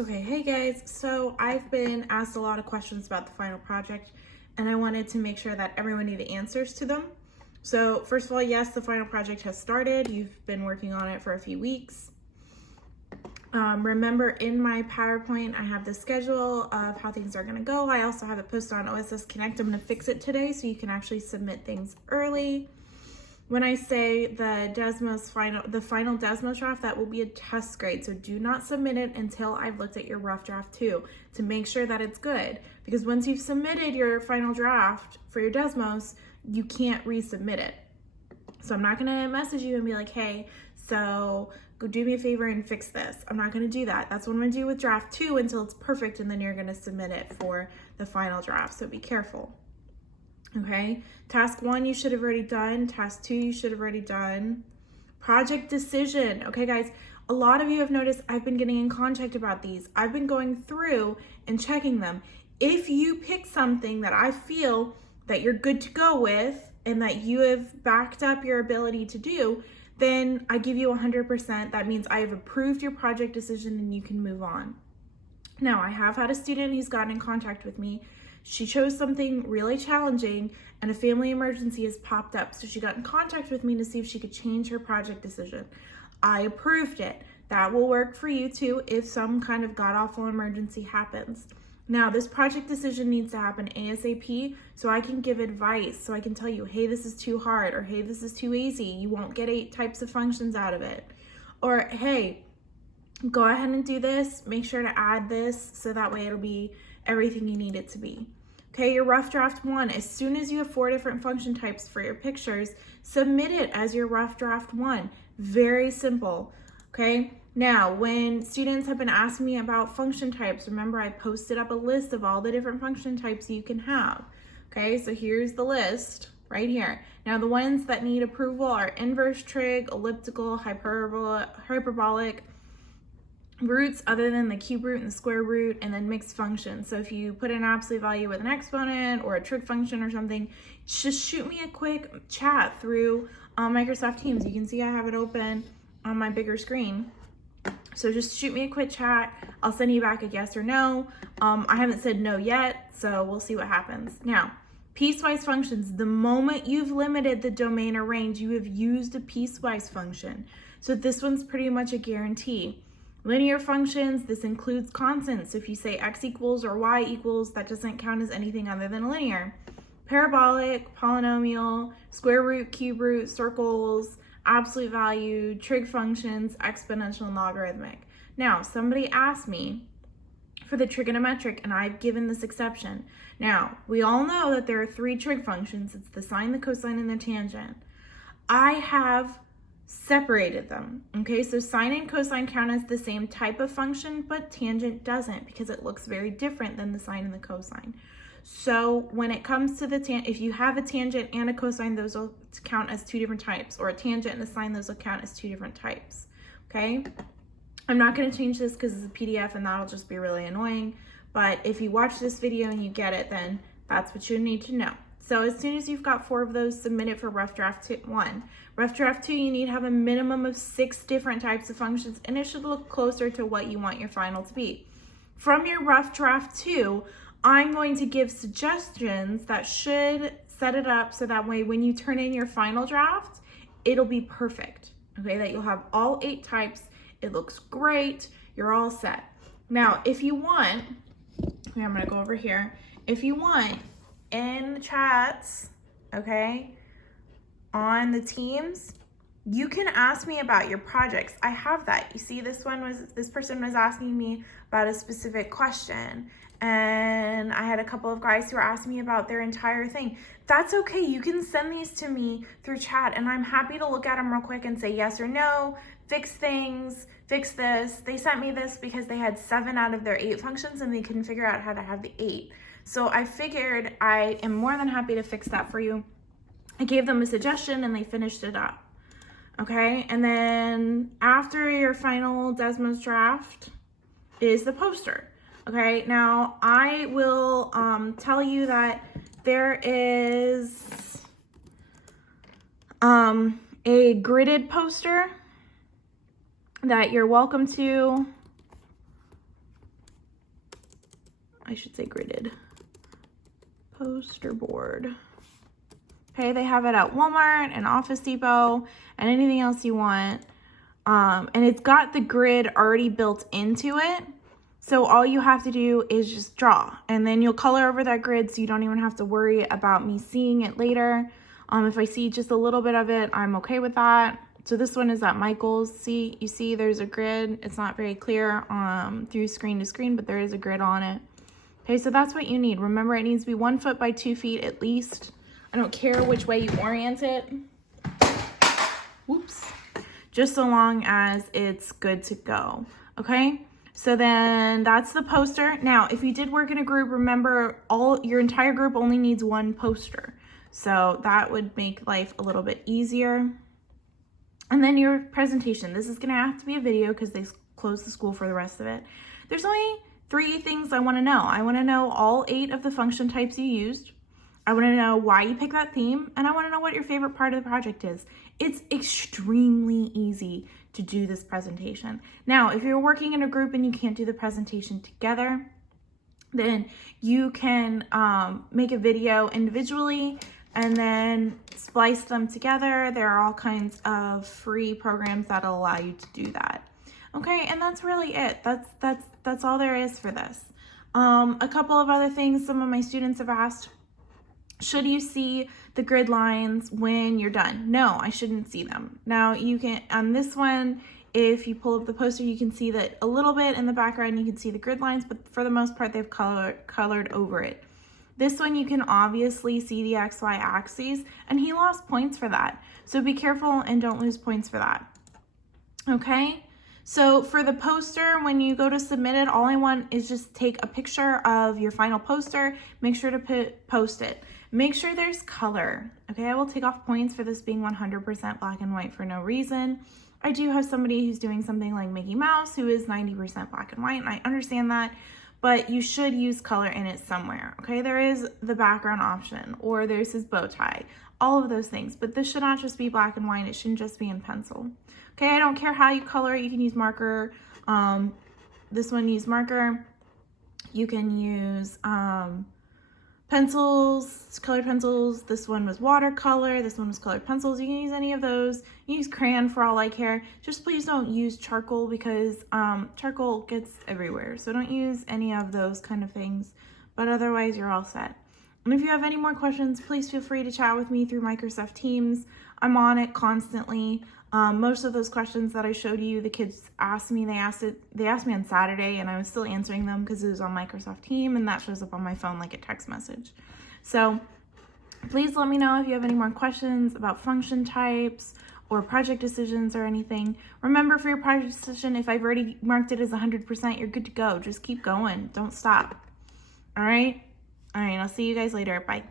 Okay, hey guys. So I've been asked a lot of questions about the final project, and I wanted to make sure that everyone knew the answers to them. So first of all, yes, the final project has started. You've been working on it for a few weeks. Remember, in my PowerPoint, I have the schedule of how things are going to go. I also have it posted on OSS Connect. I'm going to fix it today so you can actually submit things early. When I say the final Desmos draft, that will be a test grade. So do not submit it until I've looked at your rough draft 2 to make sure that it's good. Because once you've submitted your final draft for your Desmos, you can't resubmit it. So I'm not gonna message you and be like, hey, so go do me a favor and fix this. I'm not gonna do that. That's what I'm gonna do with draft 2 until it's perfect, and then you're gonna submit it for the final draft. So be careful. Okay, task 1 you should have already done. Task 2 you should have already done. Project decision. Okay guys, a lot of you have noticed I've been getting in contact about these. I've been going through and checking them. If you pick something that I feel that you're good to go with and that you have backed up your ability to do, then I give you 100%. That means I have approved your project decision and you can move on. Now, I have had a student who's gotten in contact with me. She chose something really challenging and a family emergency has popped up. So she got in contact with me to see if she could change her project decision. I approved it. That will work for you too if some kind of god-awful emergency happens. Now, this project decision needs to happen ASAP so I can give advice, so I can tell you, hey, this is too hard, or hey, this is too easy. You won't get 8 types of functions out of it. Or hey, go ahead and do this. Make sure to add this so that way it'll be everything you need it to be. Okay, your rough draft 1, as soon as you have 4 different function types for your pictures, submit it as your rough draft 1. Very simple. Okay, now when students have been asking me about function types, remember I posted up a list of all the different function types you can have. Okay, so here's the list right here. Now the ones that need approval are inverse trig, elliptical, hyperbolic, roots other than the cube root and the square root, and then mixed functions. So if you put an absolute value with an exponent or a trig function or something, just shoot me a quick chat through Microsoft Teams. You can see I have it open on my bigger screen. So just shoot me a quick chat. I'll send you back a yes or no. I haven't said no yet, so we'll see what happens. Now, piecewise functions. The moment you've limited the domain or range, you have used a piecewise function. So this one's pretty much a guarantee. Linear functions, this includes constants. So if you say x equals or y equals, that doesn't count as anything other than linear. Parabolic, polynomial, square root, cube root, circles, absolute value, trig functions, exponential, and logarithmic. Now, somebody asked me for the trigonometric, and I've given this exception. Now, we all know that there are 3 trig functions. It's the sine, the cosine, and the tangent. I have separated them. Okay, so sine and cosine count as the same type of function, but tangent doesn't because it looks very different than the sine and the cosine. So when it comes to the if you have a tangent and a cosine, those will count as 2 different types, or a tangent and a sine, those will count as 2 different types. Okay, I'm not going to change this because it's a PDF and that'll just be really annoying, but if you watch this video and you get it, then that's what you need to know. So as soon as you've got 4 of those, submit it for rough draft 1. Rough draft 2, you need to have a minimum of 6 different types of functions, and it should look closer to what you want your final to be. From your rough draft 2, I'm going to give suggestions that should set it up so that way when you turn in your final draft, it'll be perfect. Okay, that you'll have all 8 types. It looks great. You're all set. Now, if you want, I'm going to go over here. If you want, in the chats, okay, on the Teams, you can ask me about your projects. I have that. You see, this person was asking me about a specific question, and I had a couple of guys who were asking me about their entire thing. That's okay. You can send these to me through chat, and I'm happy to look at them real quick and say yes or no, fix things, fix this. They sent me this because they had 7 out of their 8 functions, and they couldn't figure out how to have the 8. So I figured I am more than happy to fix that for you. I gave them a suggestion and they finished it up. Okay, and then after your final Desmos draft is the poster. Okay, now I will tell you that there is a gridded poster that you're welcome to I should say gridded poster board. Okay, they have it at Walmart and Office Depot and anything else you want. And it's got the grid already built into it. So all you have to do is just draw, and then you'll color over that grid so you don't even have to worry about me seeing it later. If I see just a little bit of it, I'm okay with that. So this one is at Michael's. You see there's a grid. It's not very clear through screen to screen, but there is a grid on it. Okay, so that's what you need. Remember, it needs to be 1 foot by 2 feet at least. I don't care which way you orient it. Whoops. Just so long as it's good to go, okay? So then that's the poster. Now, if you did work in a group, remember your entire group only needs 1 poster. So that would make life a little bit easier. And then your presentation. This is gonna have to be a video because they closed the school for the rest of it. There's only 3 things I wanna know. I wanna know all 8 of the function types you used. I want to know why you picked that theme, and I want to know what your favorite part of the project is. It's extremely easy to do this presentation. Now, if you're working in a group and you can't do the presentation together, then you can make a video individually and then splice them together. There are all kinds of free programs that'll allow you to do that. Okay, and that's really it. That's all there is for this. A couple of other things some of my students have asked. Should you see the grid lines when you're done? No, I shouldn't see them. Now you can, on this one, if you pull up the poster, you can see that a little bit in the background, you can see the grid lines, but for the most part, they've colored over it. This one, you can obviously see the XY axes, and he lost points for that. So be careful and don't lose points for that. Okay? So for the poster, when you go to submit it, all I want is just take a picture of your final poster, make sure to post it. Make sure there's color. Okay, I will take off points for this being 100% black and white for no reason. I do have somebody who's doing something like Mickey Mouse who is 90% black and white, and I understand that, but you should use color in it somewhere. Okay, there is the background option, or there's his bow tie, all of those things, but this should not just be black and white. It shouldn't just be in pencil. Okay, I don't care how you color it. You can use marker. This one used marker. You can use pencils, colored pencils. This one was watercolor. This one was colored pencils. You can use any of those. You use crayon for all I care. Just please don't use charcoal because charcoal gets everywhere. So don't use any of those kind of things. But otherwise, you're all set. And if you have any more questions, please feel free to chat with me through Microsoft Teams. I'm on it constantly. Most of those questions that I showed you, the kids asked me, they asked me on Saturday, and I was still answering them because it was on Microsoft Teams, and that shows up on my phone like a text message. So please let me know if you have any more questions about function types or project decisions or anything. Remember, for your project decision, if I've already marked it as 100%, you're good to go. Just keep going. Don't stop. All right? All right, I'll see you guys later. Bye.